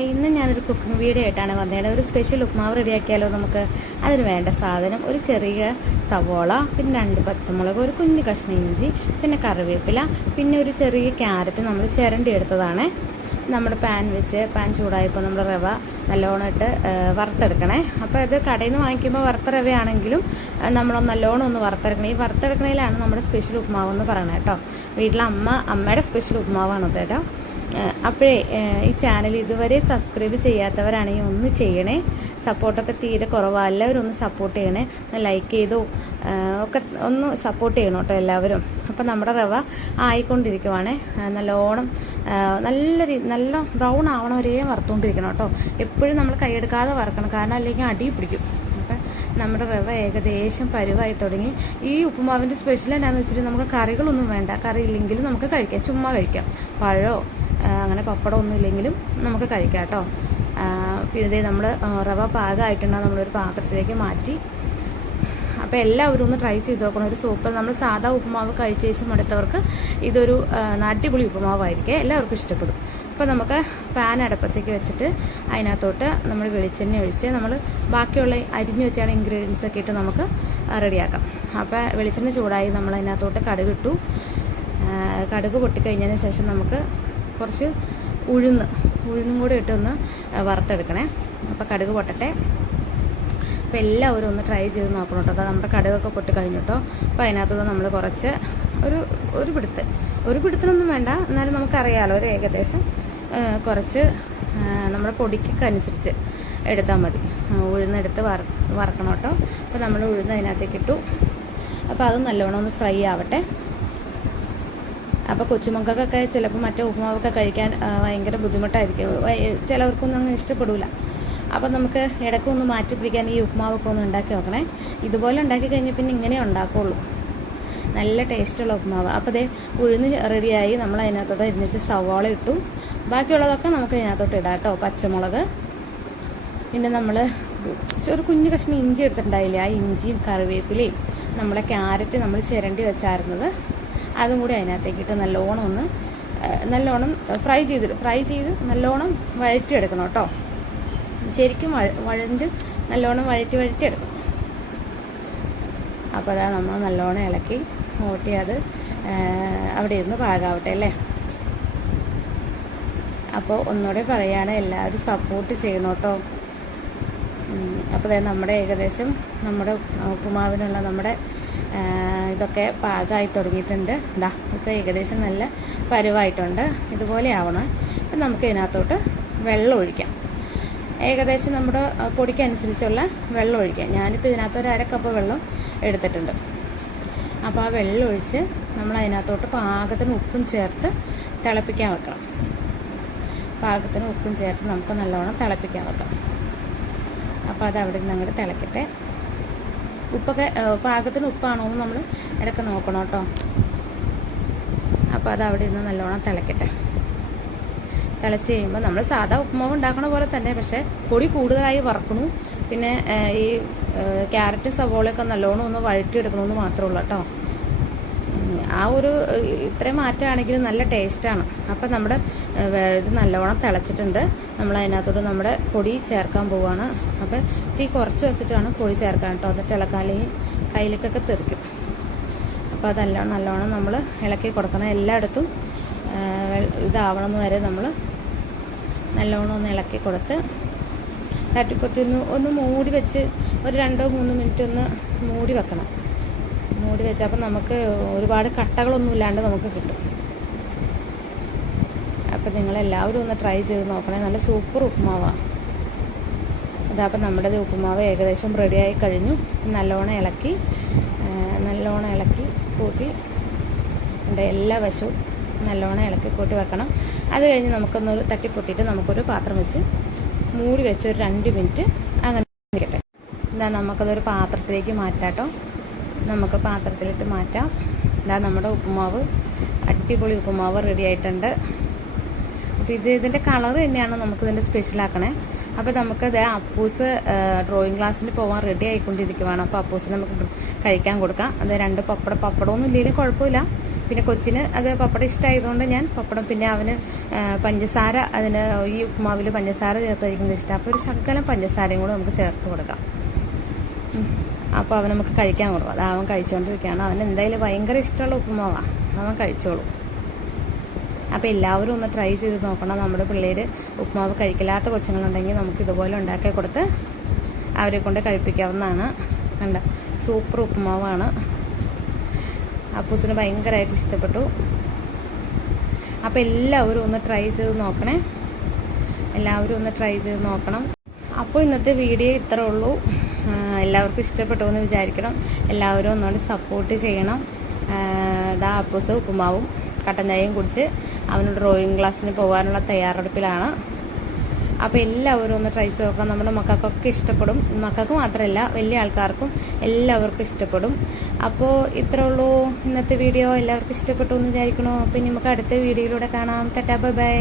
Hi, ഇന്ന് ഞാനൊരു cooking video ആയിട്ടാണ് വന്നത്. ഒരു സ്പെഷ്യൽ ഉപ്മാവ് റെഡിയാക്കിയാലോ നമുക്ക്. അതിന് വേണ്ട സാധനം ഒരു ചെറിയ സവോള, പിന്നെ 2 പച്ചമുളക്, ഒരു കുഞ്ഞു കഷ്ണം ഇഞ്ചി, പിന്നെ കറിവേപ്പില, പിന്നെ ഒരു ചെറിയ ക്യാരറ്റ് നമ്മൾ ചിരണ്ടി എടുത്തതാണ്. നമ്മുടെ പാൻ ചൂടായപ്പോൾ നമ്മൾ റവ നല്ലോണം ഇട്ട് വറുത്തെടുക്കണേ. അപ്പോൾ ഇത് കടയിൽ നിന്ന് വാങ്ങിക്കുമ്പോൾ വറുത്ത റവയാണെങ്കിലും നമ്മളൊന്ന് നല്ലോണം ഒന്ന് വറുത്തെടുക്കണം. ഈ വറുത്തെടുക്കണതിലാണ് നമ്മുടെ സ്പെഷ്യൽ ഉപ്മാവ് എന്ന് പറയണത് കേട്ടോ. വീട്ടിലെ അമ്മയുടെ സ്പെഷ്യൽ ഉപ്മാവാണ് കേട്ടോ. അപ്പോഴേ ഈ ചാനൽ ഇതുവരെ സബ്സ്ക്രൈബ് ചെയ്യാത്തവരാണെങ്കിൽ ഒന്ന് ചെയ്യണേ. സപ്പോർട്ടൊക്കെ തീരെ കുറവാണ്. എല്ലാവരും ഒന്ന് സപ്പോർട്ട് ചെയ്യണേ. ലൈക്ക് ചെയ്തു ഒക്കെ ഒന്ന് സപ്പോർട്ട് ചെയ്യണം കേട്ടോ എല്ലാവരും. അപ്പം നമ്മുടെ റവ ആയിക്കൊണ്ടിരിക്കുവാണേ. നല്ലോണം നല്ല ബ്രൗൺ ആവണ വരെ വറുത്തുകൊണ്ടിരിക്കണം കേട്ടോ. എപ്പോഴും നമ്മൾ കൈയെടുക്കാതെ വറുക്കണം, കാരണം അല്ലെങ്കിൽ അടി പിടിക്കും. അപ്പം നമ്മുടെ റവ ഏകദേശം പരുവായി തുടങ്ങി. ഈ ഉപ്പുമാവിൻ്റെ സ്പെഷ്യൽ എന്താണെന്ന് വെച്ചിട്ട് നമുക്ക് കറികളൊന്നും വേണ്ട. കറി ഇല്ലെങ്കിലും നമുക്ക് കഴിക്കാം, ചുമ്മാ കഴിക്കാം. പഴമോ അങ്ങനെ പപ്പടമൊന്നും ഇല്ലെങ്കിലും നമുക്ക് കഴിക്കാം കേട്ടോ. പിന്നെ നമ്മൾ റവ പാകമായിട്ടുണ്ടെങ്കിൽ നമ്മളൊരു പാത്രത്തിലേക്ക് മാറ്റി. അപ്പോൾ എല്ലാവരും ഒന്ന് ട്രൈ ചെയ്ത് നോക്കണം. ഒരു സൂപ്പർ, നമ്മൾ സാധാ ഉപ്പുമാവ് കഴിച്ച് മടുത്തവർക്ക് ഇതൊരു അടിപൊളി ഉപ്പുമാവായിരിക്കും, എല്ലാവർക്കും ഇഷ്ടപ്പെടും. അപ്പോൾ നമുക്ക് പാൻ അടുപ്പത്തേക്ക് വെച്ചിട്ട് അതിനകത്തോട്ട് നമ്മൾ വെളിച്ചെണ്ണ ഒഴിച്ച് നമ്മൾ ബാക്കിയുള്ള അരിഞ്ഞു വെച്ചാണ് ഇൻഗ്രീഡിയൻസ് ഒക്കെ ഇട്ട് നമുക്ക് റെഡിയാക്കാം. അപ്പോൾ വെളിച്ചെണ്ണ ചൂടായി നമ്മൾ അതിനകത്തോട്ട് കടുകിട്ടു. കടുക് പൊട്ടിക്കഴിഞ്ഞതിന് ശേഷം നമുക്ക് കുറച്ച് ഉഴുന്നും കൂടി ഇട്ടൊന്ന് വറുത്തെടുക്കണേ. അപ്പോൾ കടുക് പൊട്ടട്ടെ. അപ്പോൾ എല്ലാവരും ഒന്ന് ട്രൈ ചെയ്ത് നോക്കണം കേട്ടോ. നമ്മുടെ കടുകൊക്കെ പൊട്ടി കഴിഞ്ഞു കേട്ടോ. അപ്പോൾ അതിനകത്തോട് നമ്മൾ കുറച്ച് ഒരു പിടുത്തിനൊന്നും വേണ്ട, എന്നാലും നമുക്കറിയാമല്ലോ ഒരു ഏകദേശം കുറച്ച് നമ്മുടെ പൊടിക്കൊക്കെ അനുസരിച്ച് എടുത്താൽ മതി. ഉഴുന്നെടുത്ത് വറക്കണം കേട്ടോ. അപ്പോൾ നമ്മൾ ഉഴുന്ന് അതിനകത്തേക്ക് ഇട്ടു. അപ്പോൾ അത് നല്ലോണം ഒന്ന് ഫ്രൈ ആവട്ടെ. അപ്പോൾ കൊച്ചുമക്കൾക്കൊക്കെ ചിലപ്പോൾ മറ്റേ ഉപ്പുമാവൊക്കെ കഴിക്കാൻ ഭയങ്കര ബുദ്ധിമുട്ടായിരിക്കും, ചിലവർക്കൊന്നും അങ്ങനെ ഇഷ്ടപ്പെടില്ല. അപ്പോൾ നമുക്ക് ഇടയ്ക്കൊന്ന് മാറ്റി പിടിക്കാൻ ഈ ഉപ്പുമാവൊക്കെ ഒന്ന് ഉണ്ടാക്കി നോക്കണേ. ഇതുപോലെ ഉണ്ടാക്കി കഴിഞ്ഞാൽ പിന്നെ ഇങ്ങനെ ഉണ്ടാക്കുള്ളൂ, നല്ല ടേസ്റ്റുള്ള ഉപ്പുമാവ്. അപ്പോൾ അതേ ഉഴുന്ന് റെഡിയായി. നമ്മൾ അതിനകത്തോട്ട് അരിഞ്ഞിട്ട് സവാള ഇട്ടു. ബാക്കിയുള്ളതൊക്കെ നമുക്ക് അതിനകത്തോട്ട് ഇടാം കേട്ടോ. പച്ചമുളക്, പിന്നെ നമ്മൾ ഒരു കുഞ്ഞു കഷ്ണം ഇഞ്ചി എടുത്തിട്ടുണ്ടായില്ലേ, ആ ഇഞ്ചിയും കറിവേപ്പിലയും നമ്മളെ ക്യാരറ്റ് നമ്മൾ ചിരണ്ടി വെച്ചായിരുന്നത് അതും കൂടി അതിനകത്തേക്കിട്ട് നല്ലോണം ഫ്രൈ ചെയ്ത് നല്ലോണം വഴറ്റിയെടുക്കണം കേട്ടോ. ശരിക്കും വഴണ്ട് നല്ലോണം വഴറ്റിയെടുക്കണം. അപ്പോൾ അതാ നമ്മൾ നല്ലോണം ഇളക്കി കൂട്ടി അത് അവിടെ ഇരുന്ന് പാകാവട്ടെ അല്ലേ. അപ്പോൾ ഒന്നുകൂടെ പറയുകയാണ്, എല്ലാവരും സപ്പോർട്ട് ചെയ്യണം കേട്ടോ. അപ്പോൾ നമ്മുടെ ഏകദേശം നമ്മുടെ ഉപ്പുമാവിനുള്ള നമ്മുടെ ഇതൊക്കെ പാകമായി തുടങ്ങിയിട്ടുണ്ട്. ഇപ്പോൾ ഏകദേശം നല്ല പരുവായിട്ടുണ്ട്. ഇതുപോലെ ആവണം. അപ്പം നമുക്ക് ഇതിനകത്തോട്ട് വെള്ളം ഒഴിക്കാം. ഏകദേശം നമ്മുടെ പൊടിക്കനുസരിച്ചുള്ള വെള്ളം ഒഴിക്കാം. ഞാനിപ്പോൾ ഇതിനകത്ത് ഒരു 1/2 കപ്പ് വെള്ളം എടുത്തിട്ടുണ്ട്. അപ്പോൾ ആ വെള്ളം ഒഴിച്ച് നമ്മൾ അതിനകത്തോട്ട് പാകത്തിന് ഉപ്പും ചേർത്ത് തിളപ്പിക്കാൻ വെക്കണം. പാകത്തിന് ഉപ്പും ചേർത്ത് നമുക്ക് നല്ലോണം തിളപ്പിക്കാൻ വെക്കാം. അപ്പോൾ അത് അവിടെ നിന്ന് അങ്ങോട്ട് തിളക്കട്ടെ. ഉപ്പൊക്കെ പാകത്തിന് ഉപ്പാണോ എന്ന് നമ്മൾ ഇടയ്ക്ക് നോക്കണം കേട്ടോ. അപ്പോൾ അത് അവിടെ നിന്ന് നല്ലോണം തിളക്കട്ടെ. തിളച്ച് കഴിയുമ്പോൾ നമ്മൾ സാധാ ഉപ്പുമാവ് ഉണ്ടാക്കണ പോലെ തന്നെ, പക്ഷേ പൊടി കൂടുതലായി വറക്കണു. പിന്നെ ഈ ക്യാരറ്റും സവോളയൊക്കെ നല്ലോണം ഒന്ന് വഴറ്റിയെടുക്കണമെന്ന് മാത്രമേ ഉള്ളൂ കേട്ടോ. ആ ഒരു ഇത്രയും മാറ്റമാണെങ്കിലും നല്ല ടേസ്റ്റാണ്. അപ്പം നമ്മുടെ ഇത് നല്ലോണം തിളച്ചിട്ടുണ്ട്. നമ്മൾ അതിനകത്തോട്ട് നമ്മുടെ പൊടി ചേർക്കാൻ പോവുകയാണ്. അപ്പം തീ കുറച്ച് വെച്ചിട്ടാണ് പൊടി ചേർക്കാൻ കേട്ടോ. എന്നിട്ട് ഇളക്കാലെങ്കിൽ കയ്യിലേക്കൊക്കെ തെറിക്കും. അപ്പോൾ അതെല്ലാം നല്ലോണം നമ്മൾ ഇളക്കി കൊടുക്കണം. എല്ലായിടത്തും ഇതാവണമെന്ന് വരെ നമ്മൾ നല്ലോണം ഒന്ന് ഇളക്കി കൊടുത്ത് തട്ടിപ്പൊത്തി ഒന്ന് മൂടി വെച്ച് ഒരു 2-3 മിനിറ്റ് ഒന്ന് മൂടി വെക്കണം. മൂടി വെച്ചാൽ അപ്പം നമുക്ക് ഒരുപാട് കട്ടകളൊന്നും ഇല്ലാണ്ട് നമുക്ക് കിട്ടും. അപ്പം നിങ്ങളെല്ലാവരും ഒന്ന് ട്രൈ ചെയ്ത് നോക്കണേ. നല്ല സൂപ്പർ ഉപ്പുമാവാണ്. അതപ്പം നമ്മുടെ ഉപ്പുമാവ് ഏകദേശം റെഡിയായി കഴിഞ്ഞു. നല്ലോണം ഇളക്കി കൂട്ടി എല്ലാ വശവും നല്ലോണം ഇളക്കി കൂട്ടി വെക്കണം. അത് കഴിഞ്ഞ് നമുക്കൊന്നൊരു തട്ടിപ്പൊത്തിയിട്ട് നമുക്കൊരു പാത്രം വെച്ച് മൂടി വെച്ച് ഒരു 2 മിനിറ്റ് അങ്ങനെ ഇരിക്കട്ടെ. നമുക്കതൊരു പാത്രത്തിലേക്ക് മാറ്റാം കേട്ടോ. നമുക്ക് പാത്രത്തിലിട്ട് മാറ്റാം. നമ്മുടെ ഉപ്പുമാവ്, അടിപൊളി ഉപ്പുമാവ് റെഡി ആയിട്ടുണ്ട്. അപ്പോൾ ഇതിൻ്റെ കളർ തന്നെയാണ് നമുക്കിതിൻ്റെ സ്പെഷ്യലാക്കണേ. അപ്പോൾ നമുക്കത് അപ്പൂസ് ഡ്രോയിങ് ക്ലാസ്സിന് പോകാൻ റെഡി ആയിക്കൊണ്ടിരിക്കുവാണ്. അപ്പോൾ അപ്പൂസിന് നമുക്ക് കഴിക്കാൻ കൊടുക്കാം. അത് 2 പപ്പടമൊന്നും ഇല്ലെങ്കിലും കുഴപ്പമില്ല. പിന്നെ കൊച്ചിന് അത് പപ്പടം ഇഷ്ടമായതുകൊണ്ട് ഞാൻ പപ്പടം, പിന്നെ അവന് പഞ്ചസാര, അതിന് ഈ ഉപ്പുമാവിൽ പഞ്ചസാര ചേർത്ത് കഴിക്കുന്നത് ഇഷ്ടം. അപ്പോൾ ഒരു ശകലം പഞ്ചസാരയും കൂടെ നമുക്ക് ചേർത്ത് കൊടുക്കാം. അപ്പോൾ അവൻ നമുക്ക് കഴിക്കാൻ കൊടുക്കും. അത് അവൻ കഴിച്ചുകൊണ്ടിരിക്കുകയാണ്. അവൻ എന്തായാലും ഭയങ്കര ഇഷ്ടമുള്ള ഉപ്പുമാവാണ്, അവൻ കഴിച്ചോളും. അപ്പോൾ എല്ലാവരും ഒന്ന് ട്രൈ ചെയ്ത് നോക്കണം. നമ്മുടെ പിള്ളേർ ഉപ്പുമാവ് കഴിക്കില്ലാത്ത കൊച്ചുങ്ങളുണ്ടെങ്കിൽ നമുക്ക് ഇതുപോലെ ഉണ്ടാക്കി കൊടുത്ത് അവരെ കൊണ്ട് കഴിപ്പിക്കാവുന്നതാണ്. കണ്ട സൂപ്പർ ഉപ്പുമാവാണ്. അപ്പൂസിന് ഭയങ്കരമായിട്ട് ഇഷ്ടപ്പെട്ടു. അപ്പോൾ എല്ലാവരും ഒന്ന് ട്രൈ ചെയ്ത് നോക്കണേ, എല്ലാവരും ഒന്ന് ട്രൈ ചെയ്ത് നോക്കണം. അപ്പോൾ ഇന്നത്തെ വീഡിയോ ഇത്രേ ഉള്ളൂ. എല്ലാവർക്കും ഇഷ്ടപ്പെട്ടു എന്ന് വിചാരിക്കണം. എല്ലാവരും ഒന്നുകൂടി സപ്പോർട്ട് ചെയ്യണം. ഇതാ അപ്പൂസ് ഉപ്പുമാവും കട്ടൻ ചായയും കുടിച്ച് അവന് ഡ്രോയിങ് ക്ലാസ്സിന് പോകാനുള്ള തയ്യാറെടുപ്പിലാണ്. അപ്പോൾ എല്ലാവരും ഒന്ന് ട്രൈ ചെയ്ത് നോക്കണം. നമ്മുടെ മക്കൾക്കൊക്കെ ഇഷ്ടപ്പെടും. മക്കൾക്ക് മാത്രമല്ല, വലിയ ആൾക്കാർക്കും എല്ലാവർക്കും ഇഷ്ടപ്പെടും. അപ്പോൾ ഇത്രേ ഉള്ളൂ ഇന്നത്തെ വീഡിയോ. എല്ലാവർക്കും ഇഷ്ടപ്പെട്ടു എന്ന് വിചാരിക്കണോ. അപ്പോൾ നമുക്ക് അടുത്ത വീഡിയോയിലൂടെ കാണാം. Tata bye bye.